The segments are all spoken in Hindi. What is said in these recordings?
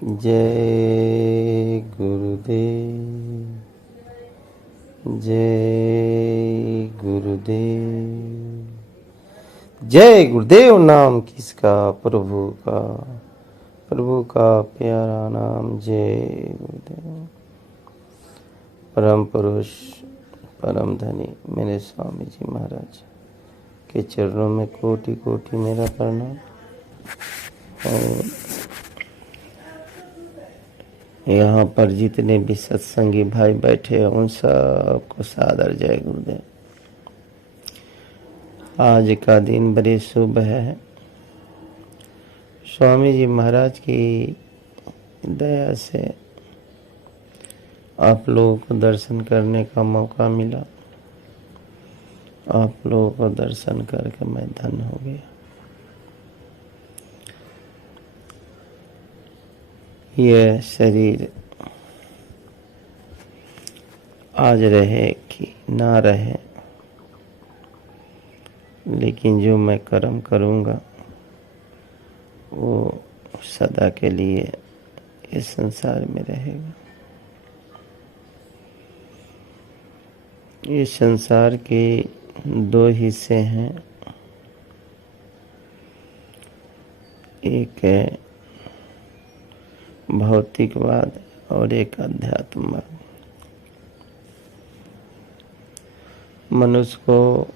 जय गुरुदेव, जय गुरुदेव। जय गुरुदेव नाम किसका, प्रभु का प्यारा नाम। जय गुरुदेव। परम पुरुष, परम धनी मेरे स्वामी जी महाराज के चरणों में कोटि कोटि मेरा प्रणाम। और यहाँ पर जितने भी सत्संगी भाई बैठे हैं उन सबको सादर जय गुरुदेव। आज का दिन बड़े शुभ है। स्वामी जी महाराज की दया से आप लोगों को दर्शन करने का मौका मिला। आप लोगों को दर्शन करके मैं धन्य हो गया। यह शरीर आज रहे कि ना रहे, लेकिन जो मैं कर्म करूँगा वो सदा के लिए इस संसार में रहेगा। इस संसार के दो हिस्से हैं, एक है भौतिकवाद और एक अध्यात्मवाद। मनुष्य को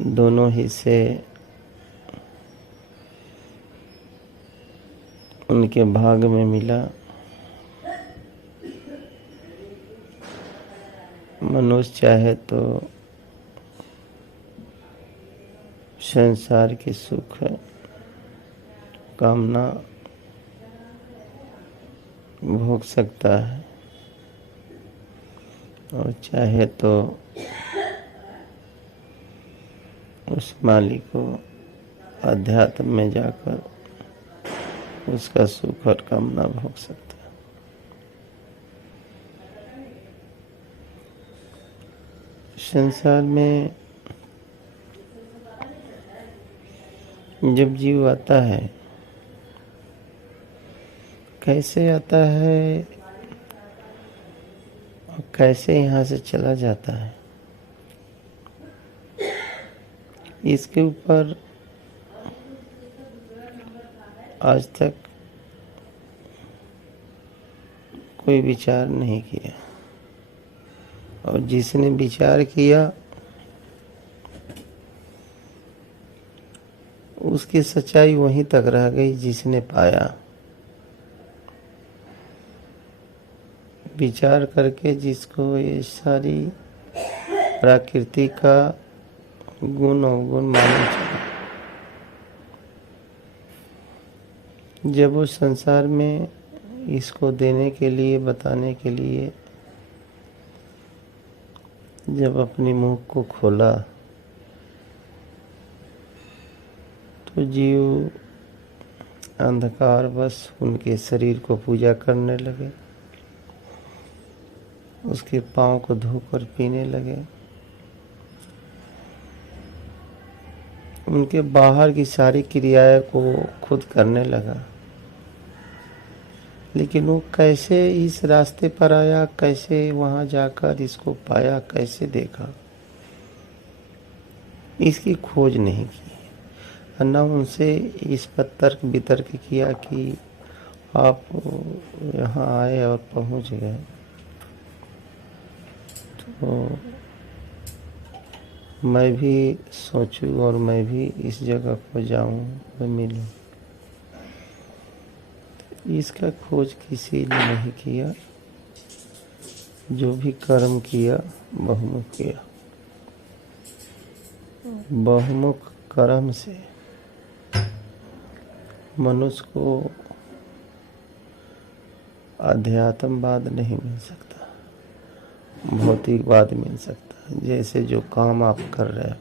दोनों हिस्से उनके भाग में मिला। मनुष्य चाहे तो संसार की सुख कामना भोग सकता है, और चाहे तो उस मालिक को अध्यात्म में जाकर उसका सुख और कामना भोग सकता है। संसार में जब जीव आता है, कैसे आता है और कैसे यहाँ से चला जाता है, इसके ऊपर आज तक कोई विचार नहीं किया। और जिसने विचार किया उसकी सच्चाई वहीं तक रह गई जिसने पाया। विचार करके जिसको ये सारी प्रकृति का गुण अवगुण मालूम चला, जब वो संसार में इसको देने के लिए, बताने के लिए जब अपनी मुख को खोला, तो जीव अंधकार बस उनके शरीर को पूजा करने लगे, उसके पाँव को धोकर पीने लगे, उनके बाहर की सारी क्रियाएं को खुद करने लगा। लेकिन वो कैसे इस रास्ते पर आया, कैसे वहाँ जाकर इसको पाया, कैसे देखा, इसकी खोज नहीं की। न उनसे इस पर तर्क वितर्क किया कि आप यहाँ आए और पहुँच गए तो मैं भी सोचूं और मैं भी इस जगह को जाऊं, मैं मिलूं। इसका खोज किसी ने नहीं किया। जो भी कर्म किया बहुमुख किया। बहुमुख कर्म से मनुष्य को अध्यात्मवाद नहीं मिल सकता, भौतिकवाद मिल सकता। जैसे जो काम आप कर रहे हो,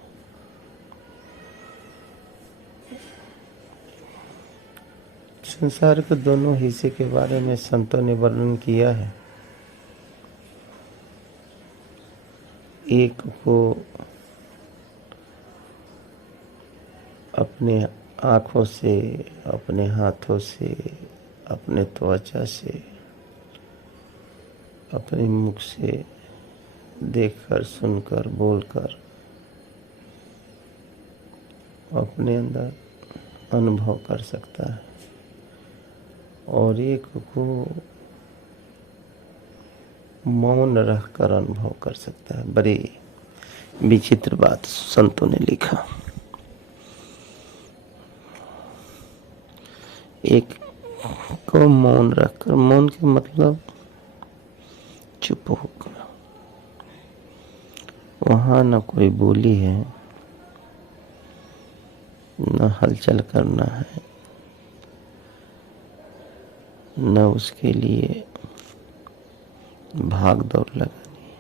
संसार के दोनों हिस्से के बारे में संतों ने वर्णन किया है। एक को अपने आँखों से, अपने हाथों से, अपने त्वचा से, अपने मुख से देखकर, सुनकर, बोलकर अपने अंदर अनुभव कर सकता है और एक को मौन रहकर अनुभव कर सकता है। बड़ी विचित्र बात संतों ने लिखा। एक को मौन रखकर, मौन के मतलब चुप होकर, वहां न कोई बोली है, न हलचल करना है, न उसके लिए भाग दौड़ लगानी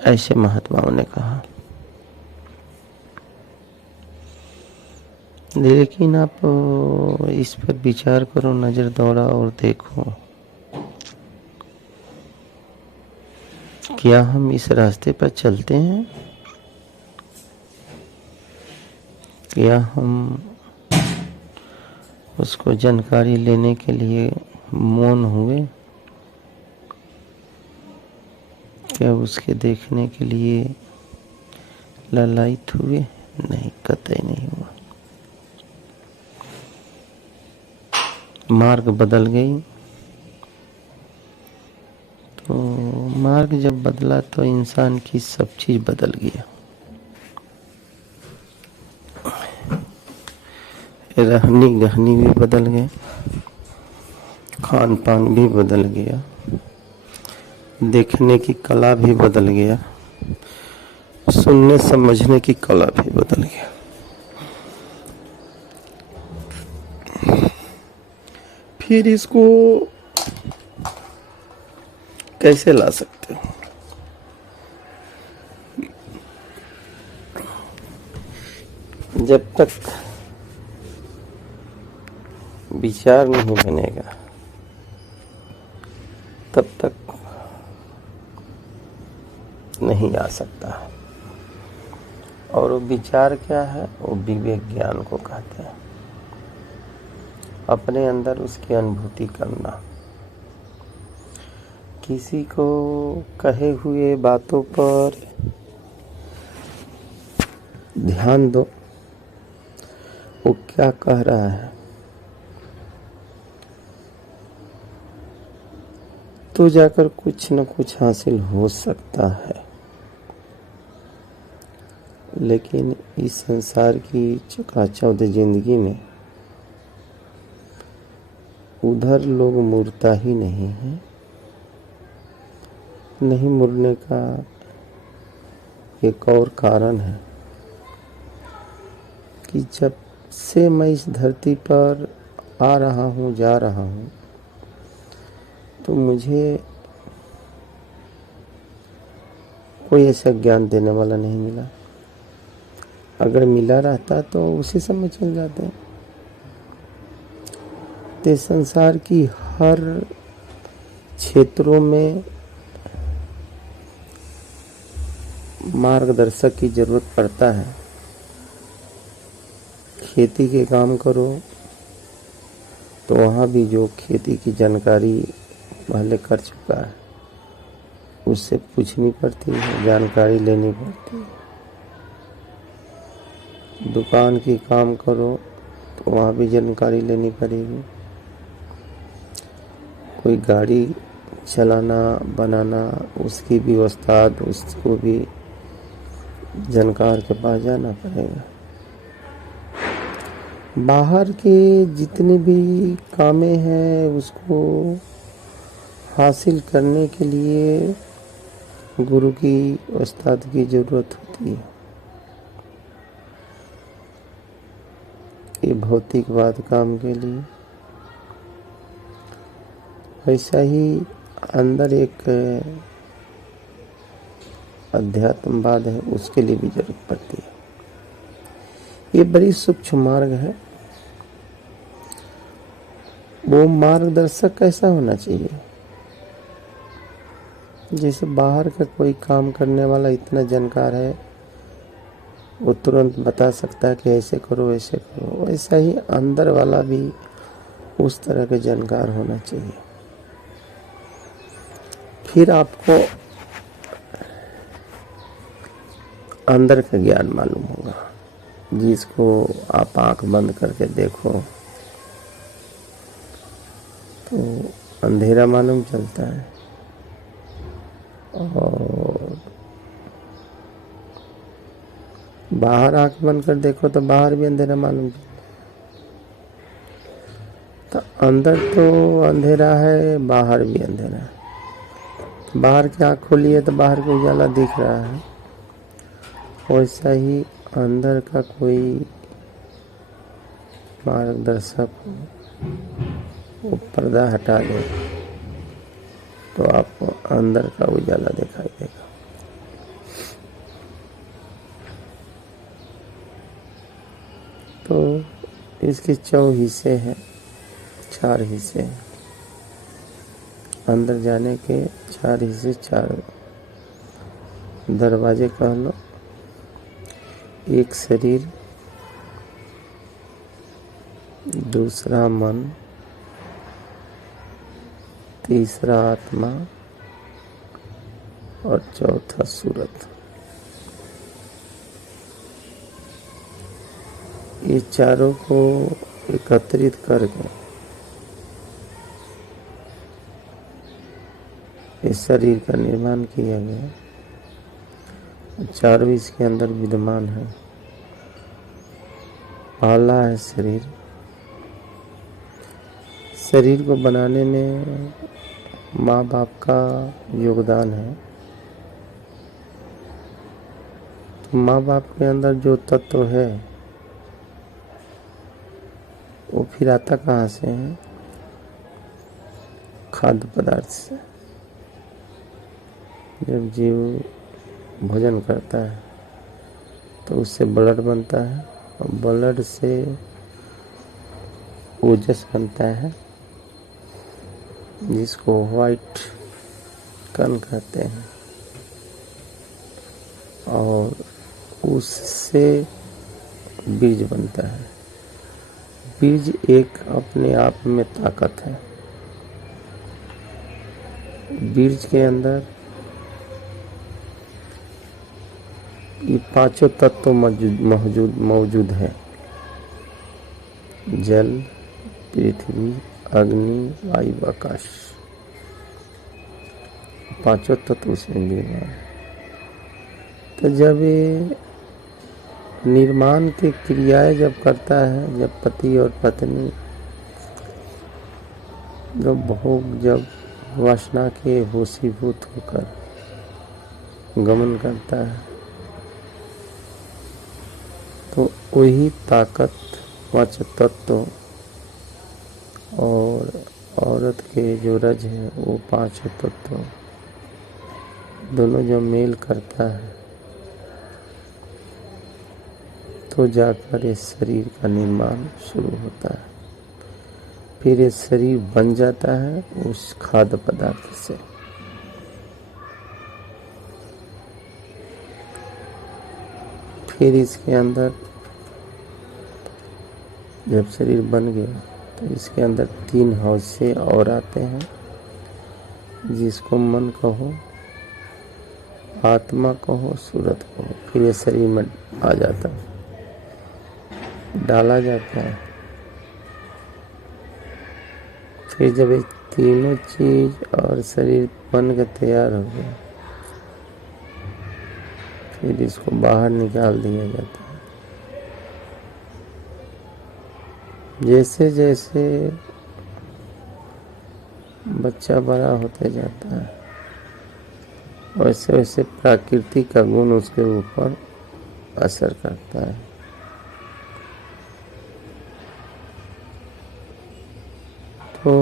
है। ऐसे महात्माओं ने कहा। लेकिन आप इस पर विचार करो, नजर दौड़ा और देखो, क्या हम इस रास्ते पर चलते हैं? क्या हम उसको जानकारी लेने के लिए मौन हुए? क्या उसके देखने के लिए ललायित हुए? नहीं, कतई नहीं हुआ। मार्ग बदल गई। तो मार्ग जब बदला तो इंसान की सब चीज बदल गया। रहनी गहनी भी बदल गए, खान पान भी बदल गया, देखने की कला भी बदल गया, सुनने समझने की कला भी बदल गया। फिर इसको कैसे ला सकते हो? जब तक विचार नहीं बनेगा तब तक नहीं आ सकता है। और वो विचार क्या है? वो विवेक ज्ञान को कहते हैं। अपने अंदर उसकी अनुभूति करना। किसी को कहे हुए बातों पर ध्यान दो, वो क्या कह रहा है, तो जाकर कुछ न कुछ हासिल हो सकता है। लेकिन इस संसार की चकाचौंध जिंदगी में उधर लोग मुड़ता ही नहीं है। नहीं मुड़ने का एक और कारण है कि जब से मैं इस धरती पर आ रहा हूँ, जा रहा हूँ, तो मुझे कोई ऐसा ज्ञान देने वाला नहीं मिला। अगर मिला रहता तो उसी समय चल जाते। तो संसार की हर क्षेत्रों में मार्गदर्शक की जरूरत पड़ता है। खेती के काम करो तो वहाँ भी जो खेती की जानकारी पहले कर चुका है उससे पूछनी पड़ती है, जानकारी लेनी पड़ती है। दुकान की काम करो तो वहाँ भी जानकारी लेनी पड़ेगी। कोई गाड़ी चलाना, बनाना, उसकी भी उस्ताद, उसको भी जानकार के पास जाना पड़ेगा। बाहर के जितने भी कामें हैं उसको हासिल करने के लिए गुरु की, उस्ताद की जरूरत होती है। ये भौतिकवाद काम के लिए, वैसा ही अंदर एक अध्यात्मवाद है, उसके लिए भी जरूरत पड़ती है। ये बड़ी सूक्ष्म मार्ग है। वो मार्गदर्शक कैसा होना चाहिए? जैसे बाहर का कोई काम करने वाला इतना जानकार है, वो तुरंत बता सकता है कि ऐसे करो ऐसे करो। वैसा ही अंदर वाला भी उस तरह के जानकार होना चाहिए। फिर आपको अंदर का ज्ञान मालूम होगा, जिसको आप आंख बंद करके देखो तो अंधेरा मालूम चलता है, और बाहर आंख बंद कर देखो तो बाहर भी अंधेरा मालूम चलता है। तो अंदर तो अंधेरा है, बाहर भी अंधेरा है। बाहर की आंख खोली है तो बाहर का उजाला दिख रहा है, वैसा ही अंदर का कोई मार्गदर्शक वो पर्दा हटा दे तो आपको अंदर का उजाला दिखाई देगा। तो इसके 4 हिस्से हैं, 4 हिस्से हैं। अंदर जाने के 4 हिस्से, 4 दरवाजे कह लो। एक शरीर, दूसरा मन, तीसरा आत्मा और चौथा सूरत। ये चारों को एकत्रित करके इस शरीर का निर्माण किया गया। चारों इसके अंदर विद्यमान है। पहला है शरीर। शरीर को बनाने में माँ बाप का योगदान है। तो माँ बाप के अंदर जो तत्व है वो फिर आता कहाँ से है? खाद्य पदार्थ से। जब जीव भोजन करता है तो उससे ब्लड बनता है, और ब्लड से ओजस बनता है, जिसको व्हाइट कण कहते हैं, और उससे बीज बनता है। बीज एक अपने आप में ताकत है। बीज के अंदर ये 5 तत्व मौजूद है। जल, पृथ्वी, अग्नि, वायु, आकाश। 5 तत्व उसमें विद्यमान है। तो जब ये निर्माण की क्रियाएं जब करता है, जब पति और पत्नी जब वासना के वशीभूत होकर गमन करता है, तो वही ताकत, 5 तत्व और औरत के जो रज है वो 5 तत्व दोनों जब मेल करता है तो जाकर इस शरीर का निर्माण शुरू होता है। फिर ये शरीर बन जाता है उस खाद्य पदार्थ से। फिर इसके अंदर जब शरीर बन गया तो इसके अंदर 3 हिस्से और आते हैं, जिसको मन कहो, आत्मा कहो, सूरत कहो। फिर ये शरीर में आ जाता है, डाला जाता है। फिर जब ये तीनों चीज और शरीर बन के तैयार हो गया, फिर इसको बाहर निकाल दिया जाता है। जैसे जैसे बच्चा बड़ा होते जाता है, वैसे वैसे प्रकृति का गुण उसके ऊपर असर करता है। तो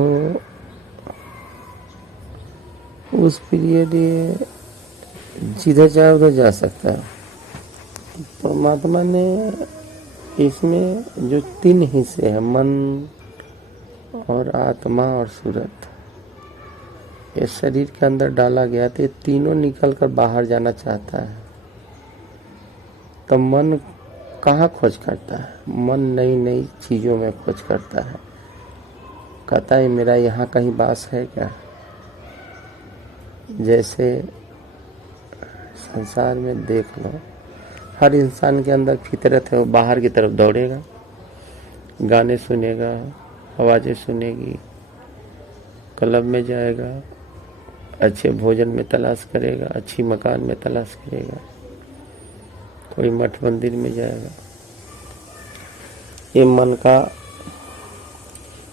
उस पीरियड ये जिधर चाहे उधर जा सकता है। परमात्मा ने इसमें जो 3 हिस्से हैं, मन और आत्मा और सूरत, ये शरीर के अंदर डाला गया। तो ये तीनों निकल कर बाहर जाना चाहता है, तो मन कहाँ खोज करता है? मन नई नई चीजों में खोज करता है। कहता है मेरा यहाँ कहीं वास है क्या? जैसे संसार में देख लो, हर इंसान के अंदर फितरत है, वो बाहर की तरफ दौड़ेगा, गाने सुनेगा, आवाजें सुनेगी, क्लब में जाएगा, अच्छे भोजन में तलाश करेगा, अच्छी मकान में तलाश करेगा, कोई मठ मंदिर में जाएगा। ये मन का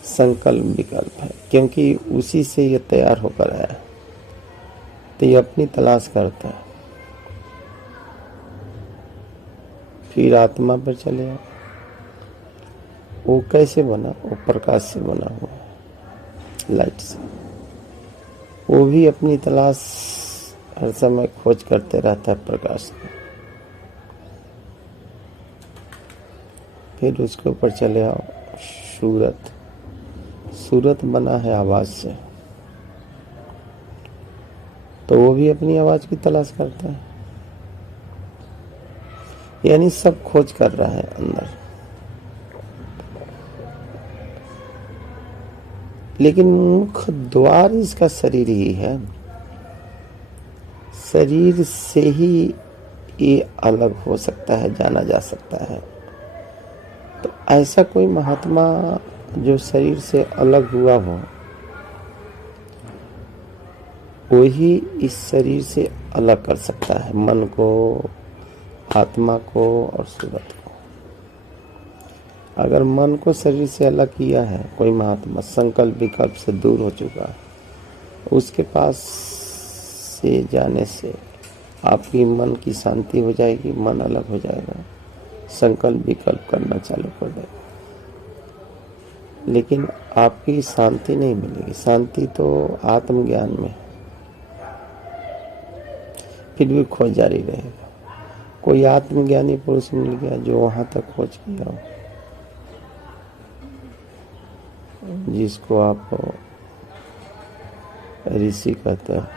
संकल्प विकल्प है, क्योंकि उसी से ये तैयार होकर आया, तो ये अपनी तलाश करता है। फिर आत्मा पर चले, वो कैसे बना? वो प्रकाश से बना हुआ, लाइट से। वो भी अपनी तलाश हर समय खोज करते रहता है प्रकाश में। फिर उसके ऊपर चले आओ, सूरत। सूरत बना है आवाज से, तो वो भी अपनी आवाज की तलाश करता है। यानी सब खोज कर रहा है अंदर, लेकिन मुख्य द्वार इसका शरीर ही है। शरीर से ही ये अलग हो सकता है, जाना जा सकता है। तो ऐसा कोई महात्मा जो शरीर से अलग हुआ हो, वही इस शरीर से अलग कर सकता है मन को, आत्मा को और सूरत को। अगर मन को शरीर से अलग किया है कोई महात्मा, संकल्प विकल्प से दूर हो चुका है, उसके पास से जाने से आपकी मन की शांति हो जाएगी, मन अलग हो जाएगा, संकल्प विकल्प करना चालू कर देगा। लेकिन आपकी शांति नहीं मिलेगी। शांति तो आत्मज्ञान में, फिर भी खोज जारी रहेगा। कोई आत्मज्ञानी पुरुष मिल गया जो वहां तक खोज किया हो, जिसको आप ऋषि कहते हैं,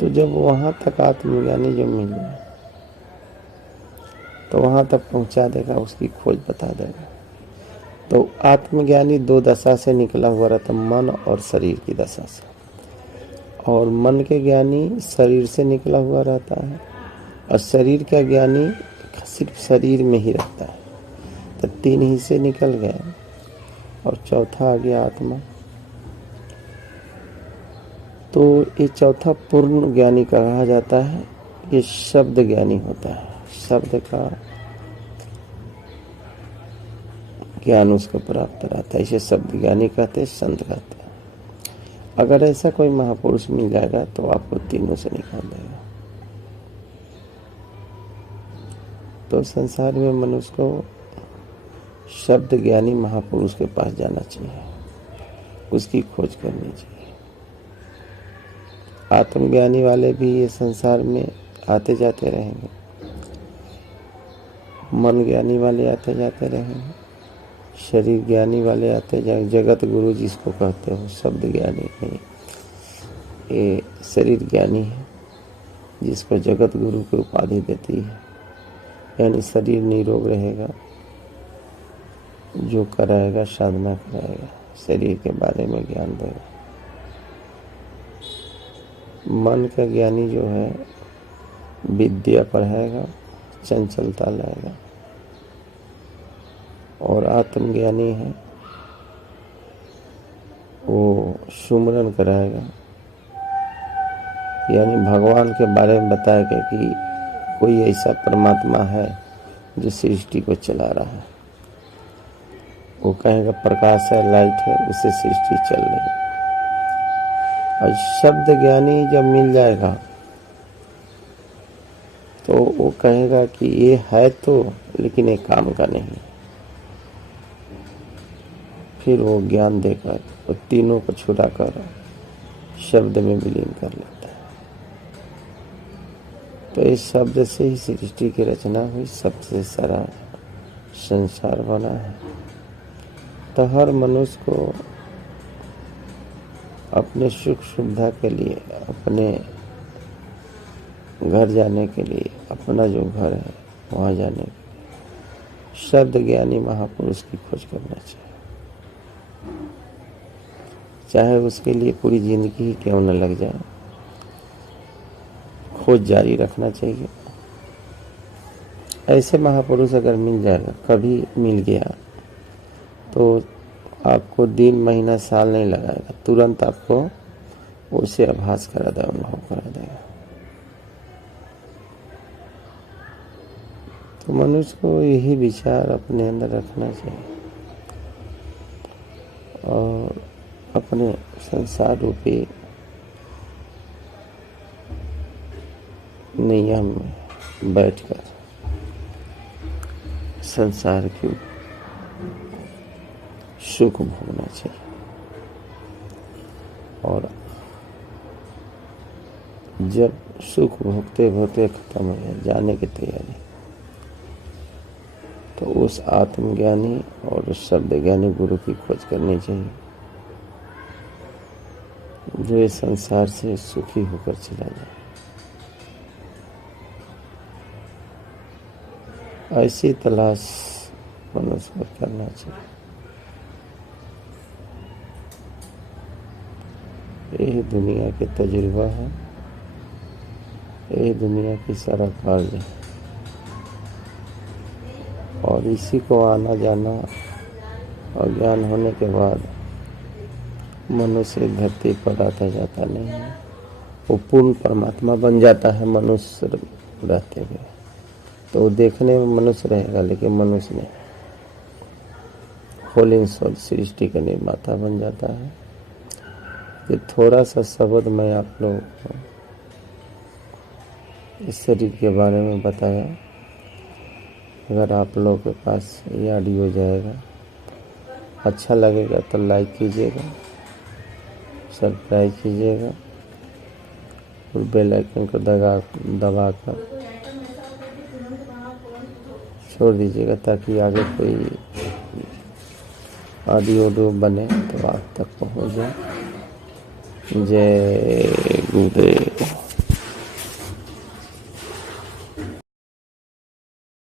तो जब वहां तक आत्मज्ञानी जो मिल जाए तो वहां तक पहुंचा देगा, उसकी खोज बता देगा। तो आत्मज्ञानी दो दशा से निकला हुआ रहता, मन और शरीर की दशा से। और मन के ज्ञानी शरीर से निकला हुआ रहता है, और शरीर का ज्ञानी सिर्फ शरीर में ही रहता है। तो तीन ही से निकल गए, और चौथा आ गया आत्मा। तो ये चौथा पूर्ण ज्ञानी कहा जाता है। ये शब्द ज्ञानी होता है, शब्द का ज्ञान उसको प्राप्त रहता है, इसे शब्द ज्ञानी कहते हैं, संत कहते हैं। अगर ऐसा कोई महापुरुष मिल जाएगा तो आपको तीनों से निकाल देगा। तो संसार में मनुष्य को शब्द ज्ञानी महापुरुष के पास जाना चाहिए, उसकी खोज करनी चाहिए। आत्मज्ञानी वाले भी ये संसार में आते जाते रहेंगे, मन ज्ञानी वाले आते जाते रहेंगे, शरीर ज्ञानी वाले आते जाएंगे। जगत गुरु जिसको कहते हो, शब्द ज्ञानी नहीं, ये शरीर ज्ञानी है, जिसको जगत गुरु की उपाधि देती है। यानी शरीर निरोग रहेगा, जो कराएगा साधना कराएगा, शरीर के बारे में ज्ञान देगा। मन का ज्ञानी जो है विद्या पढ़ाएगा, चंचलता लाएगा। और आत्मज्ञानी है, वो सुमरन कराएगा, यानी भगवान के बारे में बताएगा कि कोई ऐसा परमात्मा है जो सृष्टि को चला रहा है। वो कहेगा प्रकाश है, लाइट है, उससे सृष्टि चल रही है। और शब्द ज्ञानी जब मिल जाएगा तो वो कहेगा कि ये है तो, लेकिन ये काम का नहीं। फिर वो ज्ञान देकर वो तीनों को छुड़ा कर शब्द में विलीन कर लेता है। तो इस शब्द से ही सृष्टि की रचना हुई, शब्द से सारा संसार बना है। तो हर मनुष्य को अपने सुख सुविधा के लिए, अपने घर जाने के लिए, अपना जो घर है वहाँ जाने के लिए शब्द ज्ञानी महापुरुष की खोज करना चाहिए, चाहे उसके लिए पूरी जिंदगी ही क्यों न लग जाए, खोज जारी रखना चाहिए। ऐसे महापुरुष अगर मिल जाएगा, कभी मिल गया तो आपको दिन महीना साल नहीं लगाएगा, तुरंत आपको उसे आभास करा देगा, अनुभव करा देगा। तो मनुष्य को यही विचार अपने अंदर रखना चाहिए और अपने संसार रूपी नियम में बैठकर संसार की सुख भोगना चाहिए और जब सुख भोगते भोगते खत्म हो जाए, जाने की तैयारी, तो उस आत्मज्ञानी और उस शब्द ज्ञानी गुरु की खोज करनी चाहिए, जो इस संसार से सुखी होकर चला जाए। ऐसी तलाश मनुष्य को करना चाहिए। यही दुनिया के तजुर्बा है, यही दुनिया की सारा कार्य है और इसी को आना जाना और ज्ञान होने के बाद मनुष्य धरती पर आता जाता नहीं है, वो पूर्ण परमात्मा बन जाता है मनुष्य रहते हुए। तो वो देखने में मनुष्य रहेगा लेकिन मनुष्य नहीं, होलिंग सोल सृष्टि का निर्माता बन जाता है। ये थोड़ा सा शब्द मैं आप लोगों को इस शरीर के बारे में बताया। अगर आप लोगों के पास ये ऑडियो जाएगा, अच्छा लगेगा तो लाइक कीजिएगा, सब्सक्राइब कीजिएगा और बेल आइकन को दबाकर छोड़ दीजिएगा ताकि आगे कोई ऑडियो बने तो आप तक पहुंच जाए। जय गुरुदेव।